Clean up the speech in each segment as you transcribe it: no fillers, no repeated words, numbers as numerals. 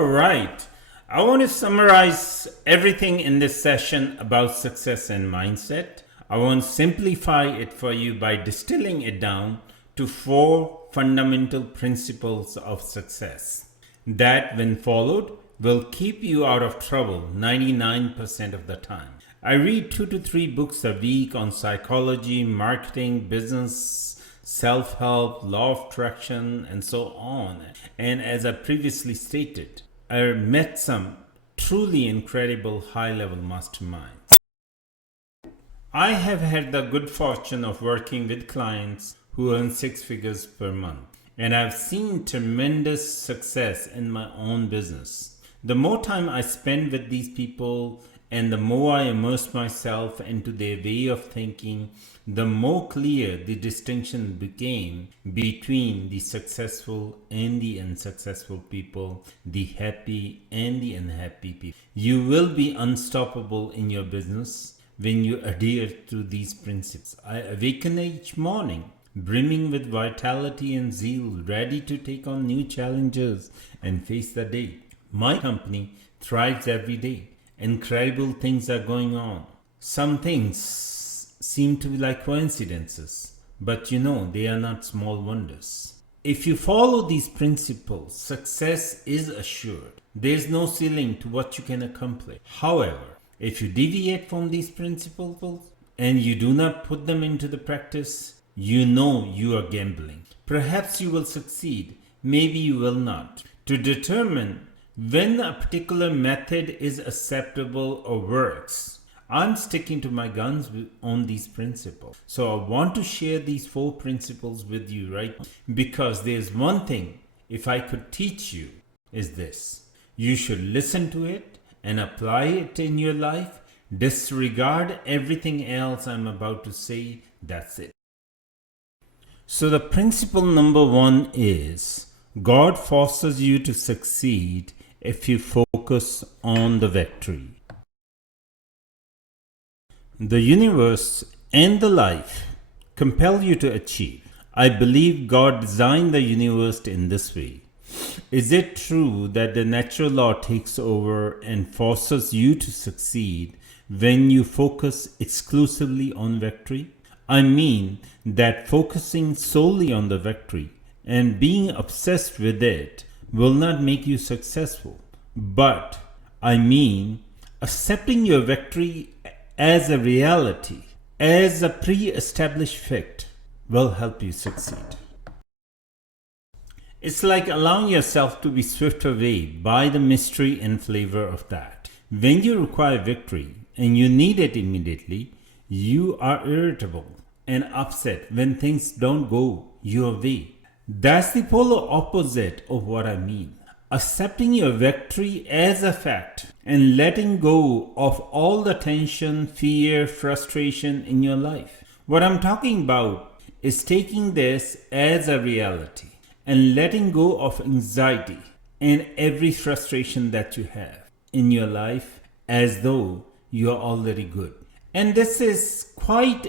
All right. I want to summarize everything in this session about success and mindset. I want to simplify it for you by distilling it down to 4 fundamental principles of success that, when followed, will keep you out of trouble 99% of the time. I read 2 to 3 books a week on psychology, marketing, business, self-help, law of attraction, and so on. And as I previously stated, I met some truly incredible high-level masterminds. I have had the good fortune of working with clients who earn 6 figures per month, and I've seen tremendous success in my own business. The more time I spend with these people and the more I immerse myself into their way of thinking, the more clear the distinction became between the successful and the unsuccessful people, the happy and the unhappy people. You will be unstoppable in your business when you adhere to these principles. I awaken each morning brimming with vitality and zeal, ready to take on new challenges and face the day. My company thrives every day. Incredible things are going on. Some things seem to be like coincidences, but they are not small wonders. If you follow these principles, success is assured. There is no ceiling to what you can accomplish. However, if you deviate from these principles and you do not put them into the practice, you are gambling. Perhaps you will succeed, maybe you will not. To determine when a particular method is acceptable or works, I'm sticking to my guns on these principles. So I want to share these 4 principles with you right now, because there's one thing, if I could teach you, is this. You should listen to it and apply it in your life. Disregard everything else I'm about to say. That's it. So the principle number 1 is God forces you to succeed if you focus on the victory. The universe and the life compel you to achieve. I believe God designed the universe in this way. Is it true that the natural law takes over and forces you to succeed when you focus exclusively on victory? I mean that focusing solely on the victory and being obsessed with it will not make you successful. But I mean accepting your victory as a reality, as a pre-established fact, will help you succeed. It's like allowing yourself to be swept away by the mystery and flavor of that. When you require victory and you need it immediately, you are irritable and upset when things don't go your way. That's the polar opposite of what I mean. Accepting your victory as a fact and letting go of all the tension, fear, frustration in your life. What I'm talking about is taking this as a reality and letting go of anxiety and every frustration that you have in your life as though you're already good. And this is quite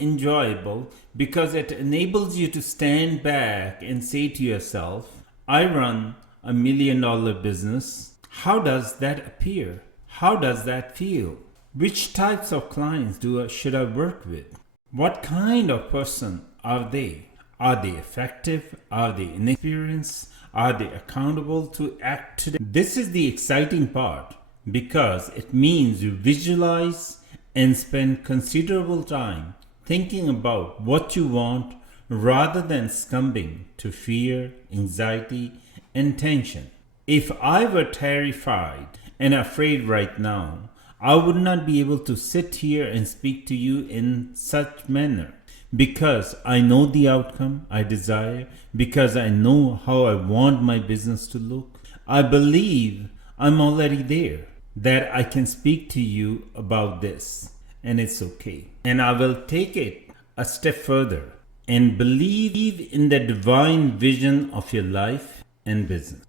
enjoyable because it enables you to stand back and say to yourself, I run $1 million business. How does that appear? How does that feel? Which types of clients should I work with? What kind of person are they? Are they effective? Are they inexperienced? Are they accountable to act today? This is the exciting part because it means you visualize and spend considerable time thinking about what you want rather than succumbing to fear, anxiety, and tension. If I were terrified and afraid right now, I would not be able to sit here and speak to you in such manner because I know the outcome I desire, because I know how I want my business to look. I believe I'm already there, that I can speak to you about this, and it's okay. And I will take it a step further and believe in the divine vision of your life and business.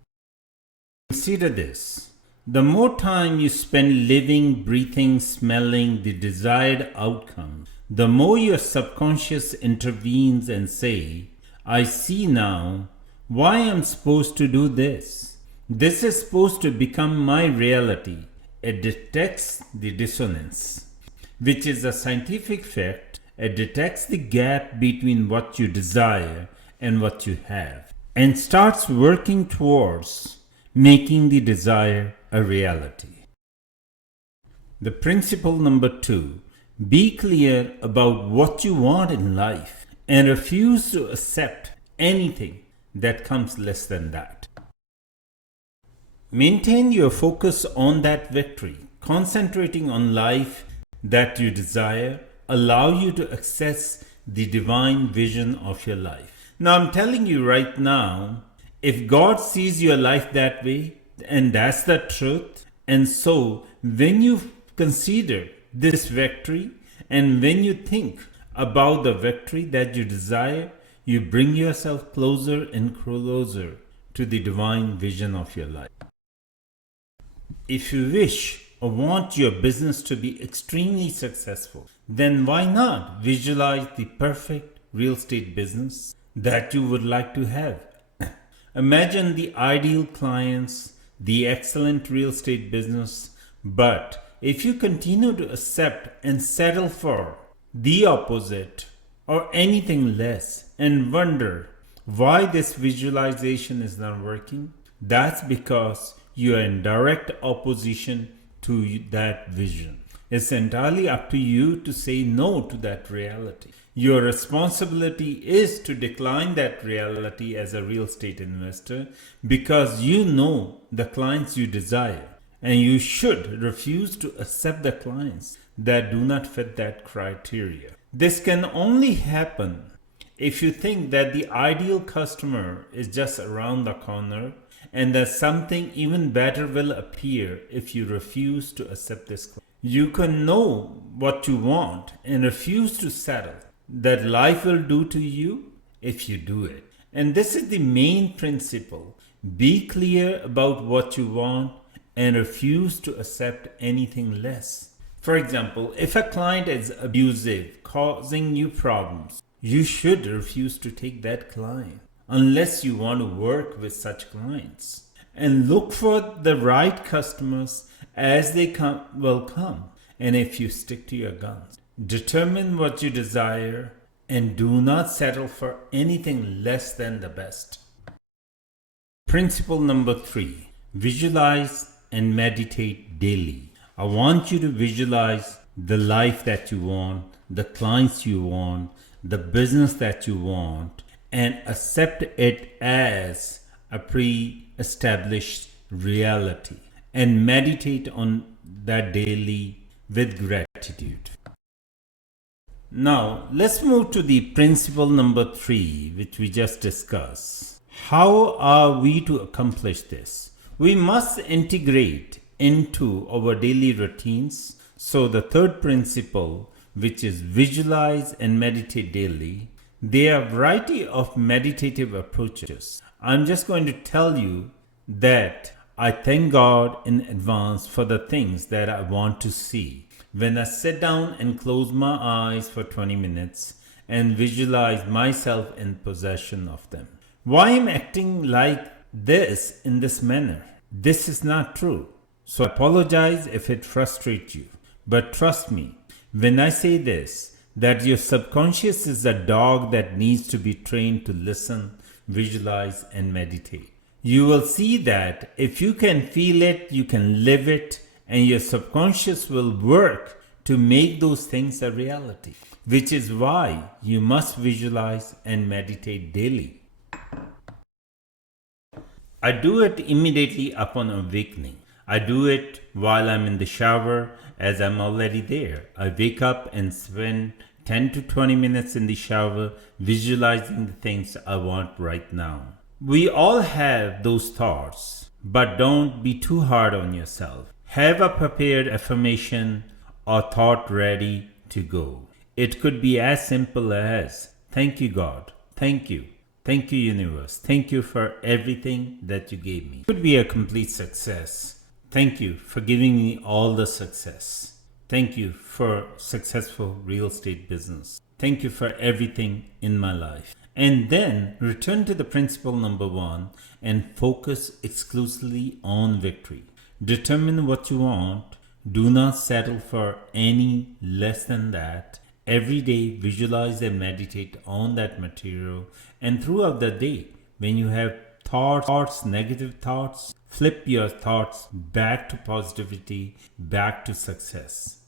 Consider this. The more time you spend living, breathing, smelling the desired outcome, the more your subconscious intervenes and say, I see now why I'm supposed to do this. This is supposed to become my reality. It detects the dissonance, which is a scientific fact. It detects the gap between what you desire and what you have, and starts working towards making the desire a reality. The principle number 2: be clear about what you want in life and refuse to accept anything that comes less than that. Maintain your focus on that victory. Concentrating on life that you desire allow you to access the divine vision of your life. Now I'm telling you right now, if God sees your life that way, and that's the truth, and so when you consider this victory and when you think about the victory that you desire, you bring yourself closer and closer to the divine vision of your life. If you wish or want your business to be extremely successful, then why not visualize the perfect real estate business that you would like to have? Imagine the ideal clients, the excellent real estate business, but if you continue to accept and settle for the opposite or anything less and wonder why this visualization is not working, that's because you are in direct opposition to that vision. It's entirely up to you to say no to that reality. Your responsibility is to decline that reality as a real estate investor because you know the clients you desire, and you should refuse to accept the clients that do not fit that criteria. This can only happen if you think that the ideal customer is just around the corner and that something even better will appear if you refuse to accept this client. You can know what you want and refuse to settle that life will do to you if you do it. And this is the main principle. Be clear about what you want and refuse to accept anything less. For example, if a client is abusive, causing you problems, you should refuse to take that client unless you want to work with such clients. And look for the right customers as they will come. And if you stick to your guns, determine what you desire and do not settle for anything less than the best. Principle number 3: visualize and meditate daily. I want you to visualize the life that you want, the clients you want, the business that you want, and accept it as a pre-established reality and meditate on that daily with gratitude. Now, let's move to the principle number 3, which we just discussed. How are we to accomplish this? We must integrate into our daily routines. So the third principle, which is visualize and meditate daily, there are a variety of meditative approaches. I'm just going to tell you that I thank God in advance for the things that I want to see. When I sit down and close my eyes for 20 minutes and visualize myself in possession of them. Why am I acting like this in this manner? This is not true. So I apologize if it frustrates you. But trust me, when I say this, that your subconscious is a dog that needs to be trained to listen, visualize, and meditate. You will see that if you can feel it, you can live it, and your subconscious will work to make those things a reality, which is why you must visualize and meditate daily. I do it immediately upon awakening. I do it while I'm in the shower as I'm already there. I wake up and spend 10 to 20 minutes in the shower visualizing the things I want right now. We all have those thoughts, but don't be too hard on yourself. Have a prepared affirmation or thought ready to go. It could be as simple as, thank you, God. Thank you. Thank you, universe. Thank you for everything that you gave me. It could be a complete success. Thank you for giving me all the success. Thank you for successful real estate business. Thank you for everything in my life. And then return to the principle number 1 and focus exclusively on victory. Determine what you want. Do not settle for any less than that. Every day, visualize and meditate on that material. And throughout the day, when you have thoughts, negative thoughts, flip your thoughts back to positivity, back to success.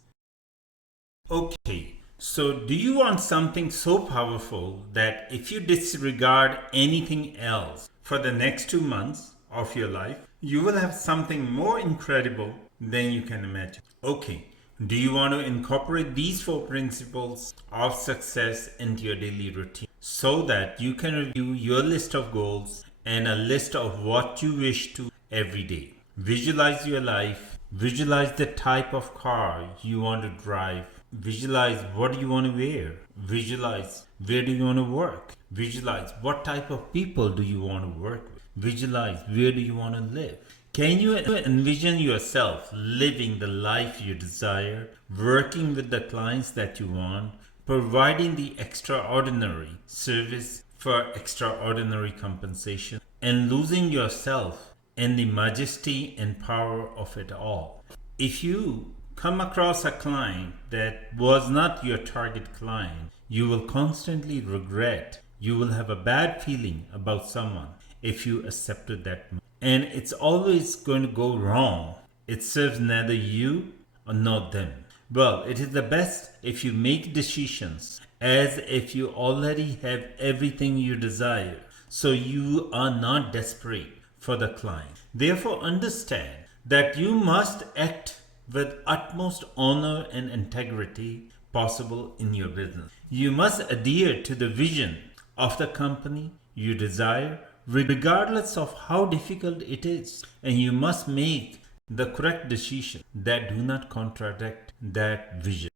Okay, so do you want something so powerful that if you disregard anything else for the next 2 months of your life, you will have something more incredible than you can imagine? Okay, do you want to incorporate these 4 principles of success into your daily routine so that you can review your list of goals and a list of what you wish to every day? Visualize your life, visualize the type of car you want to drive, visualize what you want to wear, visualize where do you want to work, visualize what type of people do you want to work with, visualize where do you want to live. Can you envision yourself living the life you desire, working with the clients that you want, providing the extraordinary service for extraordinary compensation, and losing yourself in the majesty and power of it all? If you come across a client that was not your target client, you will constantly regret. You will have a bad feeling about someone if you accepted that. And it's always going to go wrong. It serves neither you or not them. Well, it is the best if you make decisions as if you already have everything you desire, so you are not desperate for the client. Therefore, understand that you must act with utmost honor and integrity possible in your business. You must adhere to the vision of the company you desire, regardless of how difficult it is, and you must make the correct decisions that do not contradict that vision.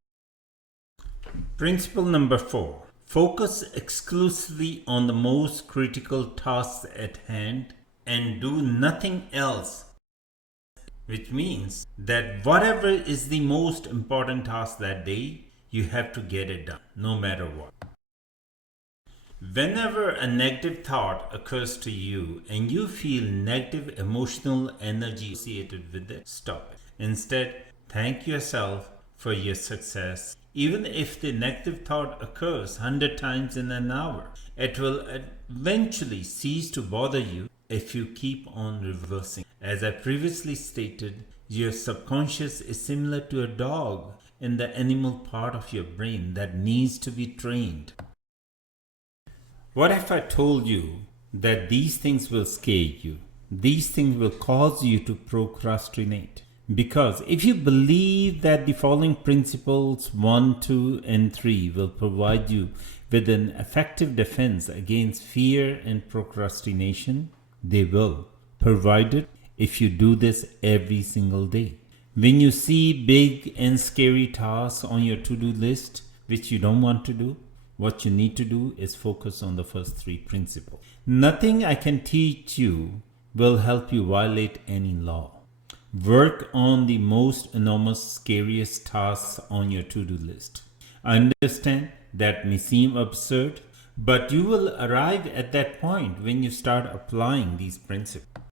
Principle number 4. Focus exclusively on the most critical tasks at hand and do nothing else, which means that whatever is the most important task that day, you have to get it done, no matter what. Whenever a negative thought occurs to you and you feel negative emotional energy associated with it, stop it. Instead, thank yourself for your success. Even if the negative thought occurs 100 times in an hour, it will eventually cease to bother you if you keep on reversing. As I previously stated, your subconscious is similar to a dog in the animal part of your brain that needs to be trained. What if I told you that these things will scare you? These things will cause you to procrastinate. Because if you believe that the following principles 1, 2, and 3 will provide you with an effective defense against fear and procrastination, they will, provided if you do this every single day. When you see big and scary tasks on your to-do list which you don't want to do, what you need to do is focus on the first 3 principles. Nothing I can teach you will help you violate any law. Work on the most enormous, scariest tasks on your to-do list. I understand that may seem absurd, but you will arrive at that point when you start applying these principles.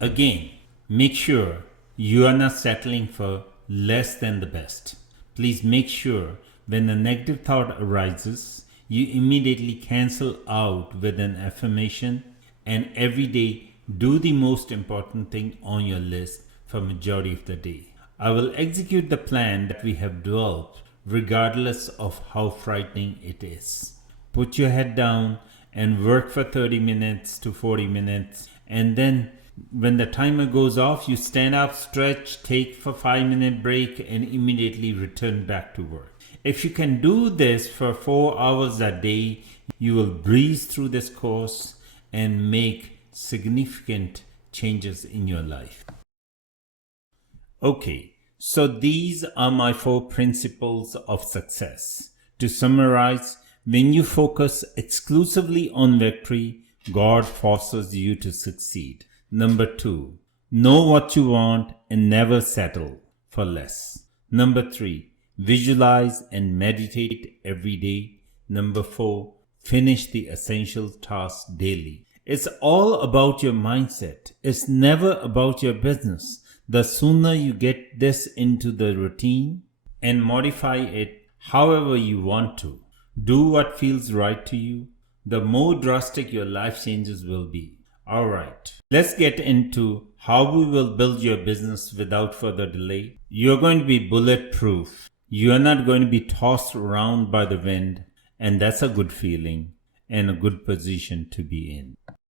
Again, make sure you are not settling for less than the best. Please make sure when a negative thought arises, you immediately cancel out with an affirmation, and every day do the most important thing on your list for majority of the day. I will execute the plan that we have developed regardless of how frightening it is. Put your head down and work for 30 minutes to 40 minutes, and then when the timer goes off, you stand up, stretch, take a 5-minute break, and immediately return back to work. If you can do this for 4 hours a day, you will breeze through this course and make significant changes in your life. Okay, so these are my 4 principles of success. To summarize, when you focus exclusively on victory, God forces you to succeed. Number 2, know what you want and never settle for less. Number 3, visualize and meditate every day. Number 4, finish the essential tasks daily. It's all about your mindset. It's never about your business. The sooner you get this into the routine and modify it however you want to, do what feels right to you, the more drastic your life changes will be. Alright, let's get into how we will build your business without further delay. You're going to be bulletproof. You're not going to be tossed around by the wind, and that's a good feeling and a good position to be in.